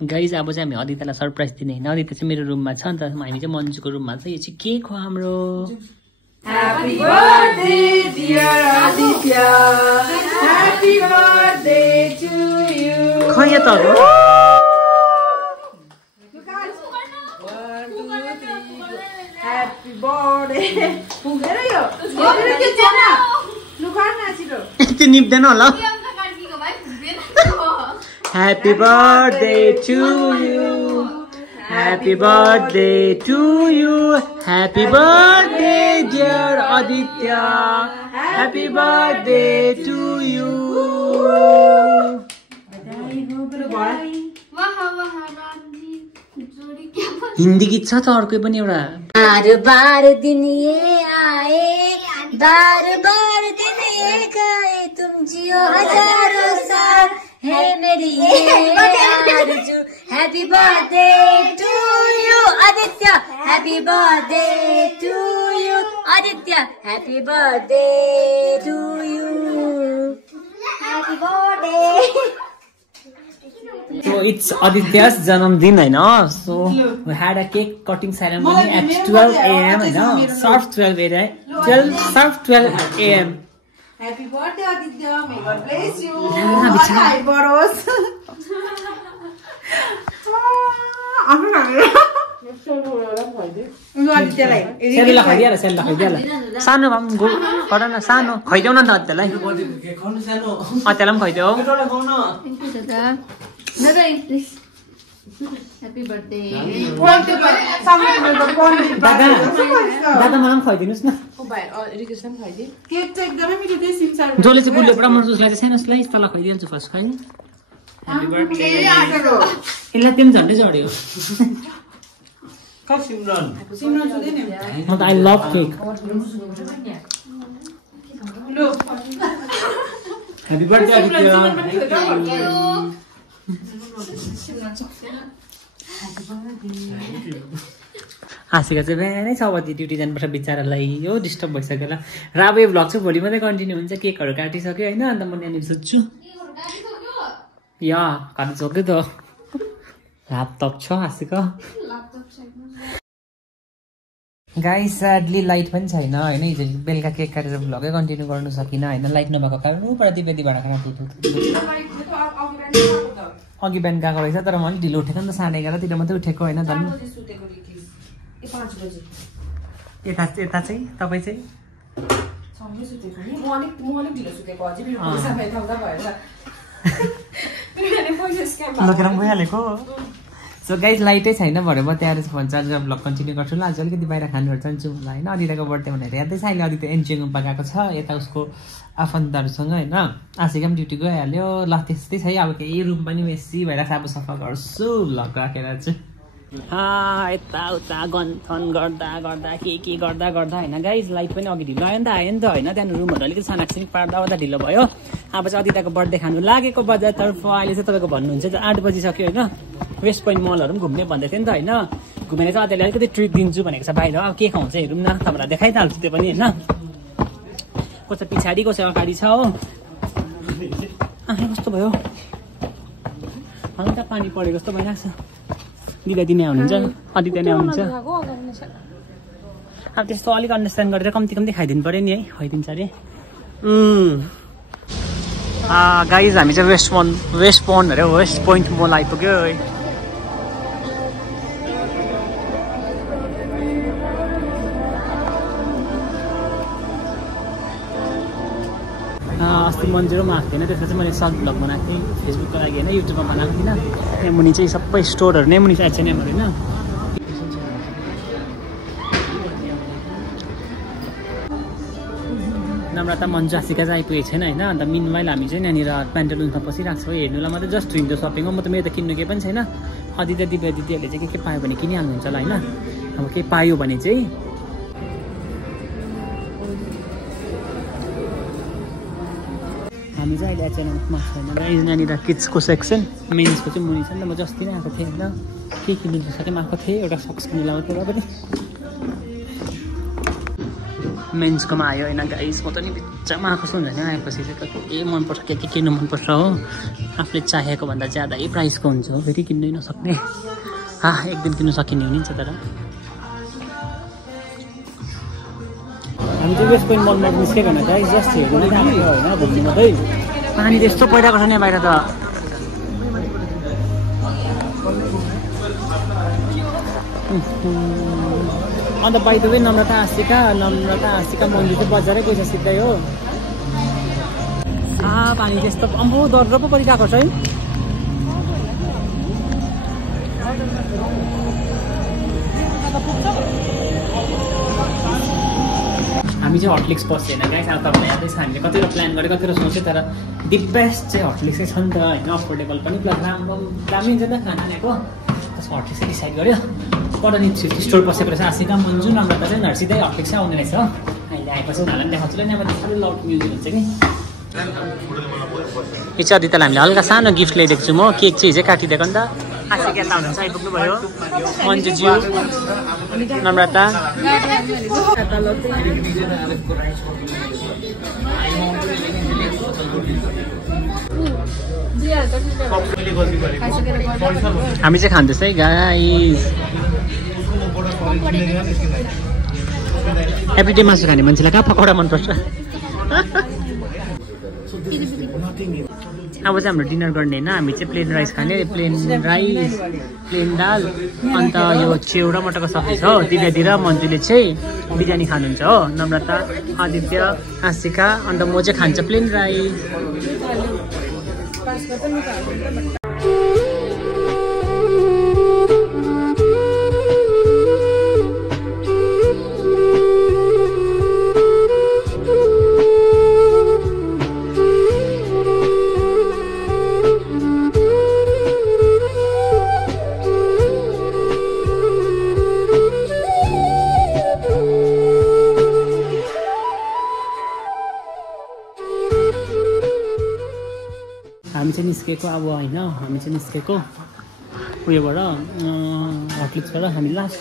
Guys अब चाहिँ हामी अदितालाई सरप्राइज दिने होइन अदिता चाहिँ मेरो रुममा छ अन्त हामी चाहिँ मन्जुको रुममा छ यो चाहिँ केक हो हाम्रो Happy birthday dear Aditya Happy birthday to you खै त हो Happy birthday पुगेर यो पुगेर के छैन लुकान नाचिरो त्यो निप्दैन होला Happy birthday to you Happy birthday to you Happy birthday dear Aditya Happy birthday to you Hindi गीत छ त अर्कै पनि एउटा बार बार दिन ये आए बार बार दिन ये गए तुम जियो हजारों साल है मेरी ये आरज़ू happy birthday to you Aditya happy birthday to you Aditya happy birthday to you happy birthday So it's Aditya's जन्मदिन हैन so we had a cake cutting ceremony at 12 AM हैन sharp 12 AM Happy birthday Aditya may God bless you हाय बरोस सेलुला खाइदिएला सानो भए पनि गर न सानो खाइदेऊ न त अदितालाई अदितालाई पनि खाइदेऊ Happy birthday दादा मलाई पनि खाइदिनुहोस् न केक चाहिँ एकदमै मिठो थियो सिमसार जसले चाहिँ गुलियो पुरा मन उसलाई चाहिँ सानोलाई तल खाइदिन्छु फर्स्ट खाइ ह्यापी बर्थडे यसलाई त्यो झन्डै जड्यो सिमरन सुन्दैन म त आई लभ केक लो ह्यापी बर्थडे आदित्य हाँसेको चाहिँ बिहानै 6 बजी ड्युटी जानुपर्छ बिचारालाई यो डिस्टर्ब भइसक्यो होला र अब यो भ्लग चाहिँ भोलि मात्रै कन्टिन्यू हुन्छ केकहरू काटिसक्यो होइन अन्त म यहाँनिर सुत्छु या काटिसक्यो त ल्यापटप छ हाँसेको गाइस स्याडली लाइट पनि छैन होइन हिजो बेलुका केक काटेर भ्लगै कन्टिन्यू गर्नु सकिनँ होइन लाइट नभएको कारण ऊपर दिपेदी भाँडा खाना अघि बिहान गएको रहेछ तर मैले ढिलो उठेको नि त 11:30तिर मात्रै उठेको होइन झन् यता चाहिँ तपाईँ चाहिँ लगेर पनि गइहालेको सो गाइज लाइटै छैन भरे म त्यहाँ फोन चार्ज गरेर भ्लग कन्टिन्यू गर्छु ल आज अलिकति बाहिर खानुहरू जान्छु होला होइन अदिताको बर्थडे भनेर यादै छ अहिले अदिता एनजिओ गुम्पा गएको छ यता उसको आफन्तहरूसँग होइन आशिका पनि ड्युटी गइहाल्यो ल त्यस्तै छ है अब केही रुम पनि बेसी भइरहेको छ अब सफा गर्छु भ्लग राखेर चाहिँ यताउता गन्थन गर्दा के गर्दा होइन गाइज लाइट पनि अघि ढिलो आयो नि त होइन त्यहाँदेखि रुमहरू अलिकति सानाकसिनिक पार्दा ओर्दा ढिलो भयो अब चाहिँ अदिताको बर्थडे खानु लागेको बजारतर्फ अहिले चाहिँ तपाईँको भन्नुहुन्छ 8 बजिसक्यो होइन वेस्ट पोइन्ट मलहरू पनि घुम्ने भन्दै थियो नि त होइन घुमेर चाहिँ अदिताले अलिकति ट्रिट दिन्छु भनेको छ बाहिर अब के खुवाउँछ हेरौँ न तपाईँलाई देखाइ त हाल्छु त्यो पनि होइन कसै पछाडि कसै अगाडि छ हो कस्तो भयो हल्का पानी परेको जस्तो भइरहेको छ दिदा दिने आउनुहुन्छ अदिता नै आउनुहुन्छ अब त्यस्तो अलिक अन्डरस्ट्यान्ड गरेर कम्ती खाइदिनु पऱ्यो नि है खुवाइदिन्छ अरे गाइज हामी चाहिँ वेस्ट पोइन्ट मल आइपुग्यो है अस्ति मन्जुरोमा आएको थिएन त्यसमा चाहिँ मैले सर्ट भ्लग बनाएको थिएँ फेसबुकको लागि होइन युट्युबमा बनाएको थिइनँ त्यहाँ मुनि चाहिँ सबै स्टोरहरू नै मुनि चाहिँ H&M होइन नम्रता मन्जु आशिका चाहिँ आइपुगेको छैन होइन अन्त मिनवाइल हामी चाहिँ यहाँनिर प्यान्टालुन्समा पसिरहेको छौँ हेर्नुलाई मात्रै जस्ट विन्डो सपिङ हो म त मेरो त किन्नु केही पनि छैन अदिता दिव्या दिदीहरूले चाहिँ के पायो भने किनिहाल्नुहुन्छ होला होइन अब केही पायो भने चाहिँ हामी चाहिँ अहिले H&Mमा छैन यहाँनिर किड्सको सेक्सन मेन्सको चाहिँ मुनि छ नि त म जस्ती नै आएको थिएँ होइन के किन्नु सकेँ आएको थिएँ एउटा सक्स किन्नु लगाएको थिएँ र पनि मेन्सकोमा आयो होइन गाइस। म त नि बिचमा आएको छु हुन्छ नि आएपछि चाहिँ के मनपर्छ के किन्नु मनपर्छ हो। आफूले चाहेको भन्दा ज्यादै प्राइसको हुन्छ हो, फेरि किन्नै नसक्ने। एक दिन किन्नु सकिने हुने तर हामी चाहिँ वेस्ट पोइन्ट मलमा निस्केको होइन गाइस, जस्ट हेर्नु नै गएको थियो होइन, घुम्नु मात्रै। पानी त्यस्तो पहिराको छ नि बाहिर त। अन्त by the way Namrata astika मन्दिर चाहिँ बजारै गएछ सिधै हो। पानी त्यस्तो अम्बो डर पो परिरहेको छ है। हामी चाहिँ हटलिक्स पस्यो होइन गाइस। अब तपाईँलाई यादै छ हामीले कतिवटा प्लान गरेँ कतिवटा सोच्यो, तर दि बेस्ट चाहिँ हटलिक्स चाहिँ छ नि त होइन। अफोर्डेबल पनि प्लस दामी हुन्छ नि त खाना ल्याएको। त्यसको हटलिक्स चाहिँ डिसाइड गर्यो। पर नि थ्रिफ्ट स्टोर पसेको रहेछ। आसिका मन्जु नम्रता चाहिँ उनीहरू सिधै हटलिक्स आउने रहेछ हो। अहिले आएपछि उनीहरूलाई पनि देखाउँछु ल। यहाँबाट साह्रै लाउड म्युजिक हुन्छ कि। यो चाहिँ अदितालाई हामीले हल्का सानो गिफ्ट ल्याइदिएको छु म। केक चाहिँ हिजै काटिदिएको नि त। आसिका यता हुनुहुन्छ, आइपुग्नु भयो। मन्जुज्यू नम्रता हामी चाहिँ खाँदैछ है गाइस। एभ्रिडे मासु खाने मान्छेलाई कहाँ पकौडा मनपर्छ। अब चाहिँ हाम्रो डिनर गर्ने होइन। हामी चाहिँ प्लेन राइस खाने, प्लेन राइस प्लेन दाल, अन्त यो च्याउ र मटरको सब्जी छ हो। दिव्यादी र मन्जुले चाहिँ बिरयानी खानुहुन्छ हो। नम्रता आदित्य आशिका अन्त म चाहिँ खान्छ प्लेन राइस। हामी चाहिँ निस्केको अब होइन। हामी चाहिँ निस्केको उयोबाट हटलिक्सबाट। हामी लास्ट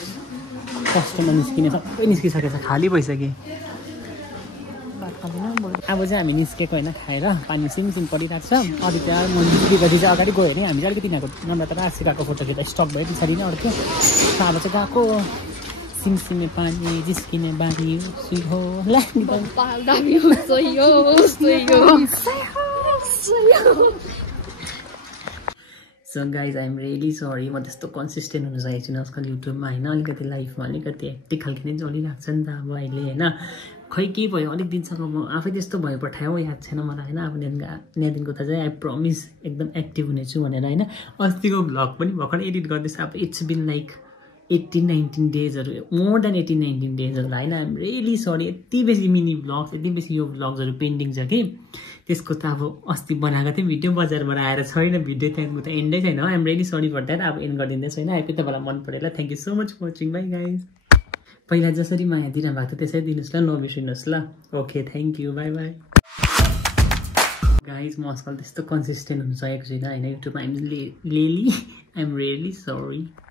कस्टमर निस्किने सबै निस्किसकेको छ, खाली भइसक्यो। अब चाहिँ हामी निस्केको होइन खाएर। पानी सिमसिम परिरहेको छ। अदित्य मन्दिर चाहिँ अगाडि गयो अरे। हामी चाहिँ अलिकति यिनीहरूको नम्रता र आशिकाको फोटो खिच्दा स्टप भयो पछाडि नै अड्क्यो। अब चाहिँ गएको सिमसिमे पानी जिस्किने बानी हो। So guys I am really sorry. म त्यस्तो कन्सिस्टेन्ट हुन सकेको छुइनँ आजकल युट्युबमा होइन। अलिकति लाइफमा अलिकति एक्टिभ खालको नै चलिरहेको छ नि त अब अहिले होइन। खै के भयो अलिक दिनसँग म आफै त्यस्तो भयो पठायो याद छैन मलाई होइन। अब न्यादिनको त चाहिँ आई प्रमिस एकदम एक्टिभ हुनेछु भनेर होइन। अस्तिको भ्लग पनि भर्खर एडिट गर्दैछ। अब इट्स बिन लाइक 18-19 डेजहरू, मोर देन 18-19 डेजहरू होइन। I'm really sorry. यति बेसी मिनी भ्लग्स, यति बेसी यो भ्लग्सहरू पेन्डिङ छ कि त्यसको त अब अस्ति बनाएको थिएँ भिडियो, बजारबाट आएर छैन भिडियो। त्यहाँको त एन्डै छैन। I'm really sorry for that. अब एन्ड गरिदिँदैछ होइन। आइपी तपाईँलाई मन परेर thank you so much for watching. Bye guys. पहिला जसरी माया दिनुभएको थियो त्यसरी दिनुहोस् ल, नबिर्सिनुहोस् ल। Okay thank you, by by guys. म आजकल त्यस्तो कन्सिस्टेन्ट हुन सकेको छुइनँ होइन युट्युबमा। I'm really sorry.